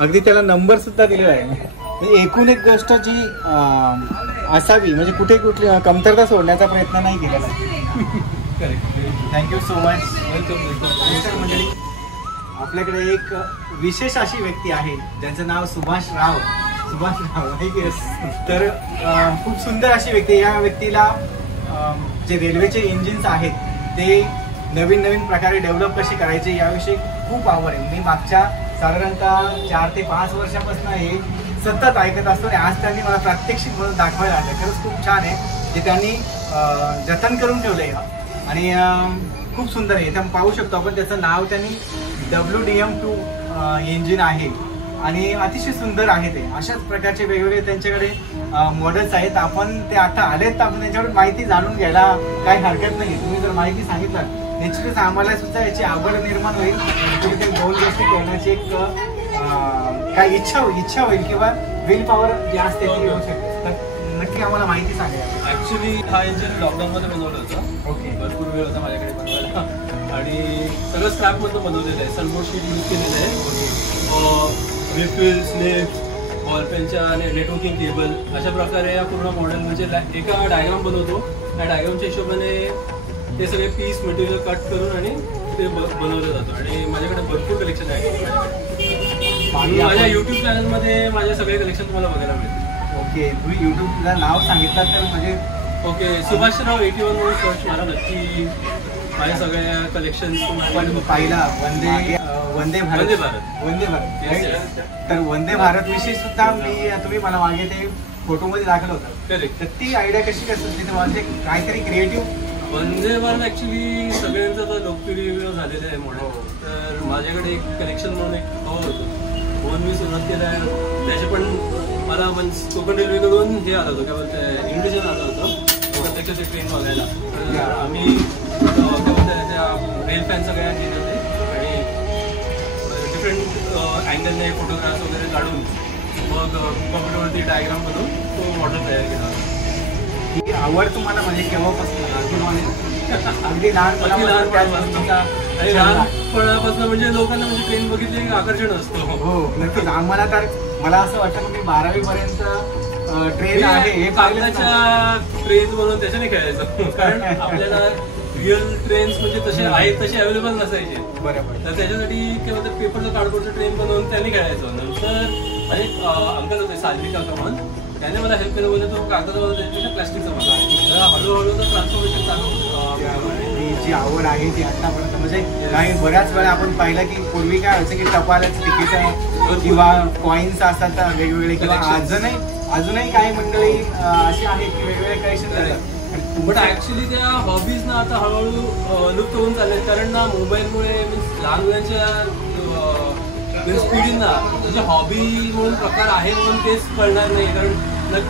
अगदी त्याला नंबर सुद्धा दिलेला आहे। एकूण एक गोष्ट जी असावी म्हणजे कुठे कुठली कमतरता सोडण्याचा प्रयत्न नाही केलेला। Thank you so much. वेलकम मंडळी, आपल्याकडे एक विशेष अशी व्यक्ती आहे ज्यांचं नाव सुभाष राव। सुभाष राव तर खूप सुंदर अशी व्यक्ती। या व्यक्तीला जे रेल्वेचे इंजिन्स आहेत ते नवीन नवीन प्रकारे डेव्हलप कसे करायचे याविषयी खूप आवड आहे। मी मागच्या साधारणतः 4 ते 5 वर्षापासून हे सतत ऐकत असतो आणि आज त्यांनी मला प्रात्यक्षिक म्हणून दाखवायला आलं। खरंच खूप छान आहे जे त्यांनी जतन करून ठेवलं आहे आणि खूप सुंदर आहे। इथं पाहू शकतो आपण, त्याचं नाव त्यांनी WDM2 इंजिन आहे आणि अतिशय सुंदर आहे ते। अशाच प्रकारचे वेगवेगळे त्यांच्याकडे मॉडेल्स आहेत। आपण ते आता आलेत तर आपण त्यांच्याकडे माहिती जाणून घ्यायला काही हरकत नाही। तुम्ही जर माहिती सांगितलं निश्चितच आम्हाला सुद्धा याची आवड निर्माण होईल, तुम्ही ते दोन गोष्टी करण्याची एक काही इच्छा होईल किंवा विल पॉवर जी असते ती येऊ शकते। तर नक्की आम्हाला माहिती सांगा। ॲक्च्युली हा इंजिन लॉकडाऊनमध्ये बनवलं होतं। ओके, भरपूर वेळ होता माझ्याकडे बनवायला आणि सगळं स्क्रॅपमधून बनवलेलं आहे। सर्वो शीट यूज केलेलं आहे, रिफिल, स्लिप्स, बॉलपेनच्या आणि नेटवर्किंग केबल अशा प्रकारे या पूर्ण मॉडेल म्हणजे एका डायग्राम बनवतो। त्या डायग्रामच्या हिशोबाने ते सगळे पीस मटेरियल कट करून आणि ते बनवलं जातं आणि माझ्याकडे भरपूर कलेक्शन आहे। माझ्या यूट्यूब चॅनलमध्ये माझे सगळे कलेक्शन तुम्हाला बघायला मिळतील। ओके, तुम्ही यूट्यूबला नाव सांगितलं तर म्हणजे ओके, सुभाषराव 81 म्हणून सर्च मारा, नक्की माझ्या सगळ्या कलेक्शन पण पाहिला। वंदे भारत तर वंदे भारत विषयी सुद्धा तुम्ही मला मागे ते फोटोमध्ये दाखवलं होतं। करेक्ट, तर ती आयडिया कशी तिथे म्हणजे काहीतरी क्रिएटिव्ह वंदे भारत ॲक्च्युली सगळ्यांचं तर लोकप्रिय झालेलं आहे मॉडेल। तर माझ्याकडे एक कलेक्शन म्हणून एक हवं होतं म्हणून मी सुरुवात केलं आहे। त्याचे पण मला कोकण रेल्वेकडून हे आलं होतं, काय बोलतं इन्व्हिटेशन आलं होतं प्रत्यक्ष ते ट्रेन बघायला। तर आम्ही काय बोलतं त्या रेल फॅन सगळ्या गेले होते आणि डिफरंट अँगलने फोटोग्राफ्स वगैरे काढून मग कॉम्प्युटरवरती डायग्राम बनवून तो मॉडेल तयार केला होता। ही आवड तुम्हाला म्हणजे केव्हापासून? अगदी लहानपणापासून म्हणजे लोकांना म्हणजे ट्रेन बघितले एक आकर्षण असतं। हो नक्कीच, आम्हाला तर मला असं वाटतं की 12वी पर्यंत ट्रेन आहे हे कागदाच्या ट्रेन बनवून त्याच्याने खेळायचं, कारण आपल्याला रिअल ट्रेन्स म्हणजे तसे आहेत तसे अवेलेबल नसायचे। बरोबर, तर त्याच्यासाठी किंवा पेपरचं कार्डबोर्डचं ट्रेन बनवून त्यांनी खेळायचं। नंतर माझे अंकल होते साल्वी काका म्हणून, त्याने मला हेल्प केलं, बोलले तो कागदाचा बनवतो त्याच्यापेक्षा प्लास्टिकचा बनवला। हळूहळू तर ट्रान्सफॉर्मेशन चालू। जी आवड आहे ती आतापर्यंत म्हणजे काही बऱ्याच वेळा आपण पाहिलं की पूर्वी काय व्हायचं की टपालच तिकीट किंवा कॉईन्स असतात वेगवेगळे, किंवा अजूनही काही मंडळी अशी आहेत की वेगवेगळे कलेक्शन करतात। बट ऍक्च्युली त्या हॉबीज ना आता हळूहळू लुप्त होऊन चालले, कारण ना मोबाईलमुळे मीन्स लहान मुलांच्या पिढींना म्हणजे हॉबी म्हणून प्रकार आहे म्हणून तेच कळणार नाही, कारण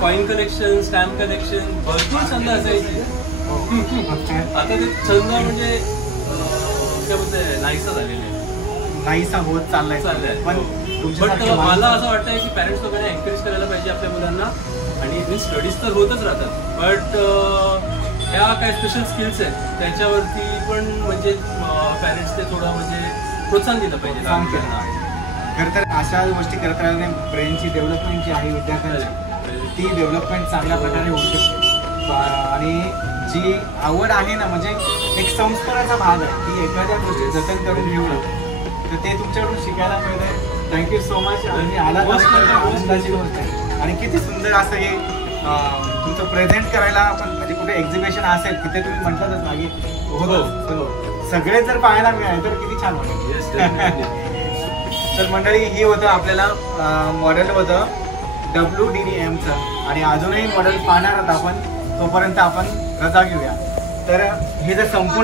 कॉईन कलेक्शन, स्टॅम्प कलेक्शन भरपूर छंद असायचे। आता ते छंद म्हणजे काय बोलते नाहीसा झालेले, नाहीसा होत चाललाय। पण मला असं वाटतंय की पॅरेंट्स लोकांना एनकरेज करायला पाहिजे आपल्या मुलांना, आणि स्टडीज तर होतच राहतात बट ह्या काय स्पेशल स्किल्स आहेत त्याच्यावरती पण म्हणजे पॅरेंट्स ते थोडं म्हणजे प्रोत्साहन दिलं पाहिजे। खरं तर अशा गोष्टी करत राहिल्याने ब्रेनची डेव्हलपमेंट जी आहे विद्यार्थ्यांची ती डेव्हलपमेंट चांगल्या प्रकारे होऊ शकते। आणि जी आवड आहे ना म्हणजे एक संस्काराचा भाग आहे की एखाद्या गोष्टी जतन करून ठेवणं, तर ते तुमच्याकडून शिकायला मिळतं। थँक्यू सो मच, आणि आनंदाची गोष्ट आहे। आणि किती सुंदर असं हे तुमचं प्रेझेंट करायला आपण म्हणजे कुठे एक्झिबिशन असेल तिथे तुम्ही म्हटलंच मागे हो सगळे जर पाहायला मिळाले तर किती छान वाटेल। तर मंडळी ही होतं आपल्याला मॉडेल होतं WDM-चं, आणि अजूनही मॉडेल पाहणार आहोत आपण, तोपर्यंत आपण रजा घेऊया। तर हे जर संपूर्ण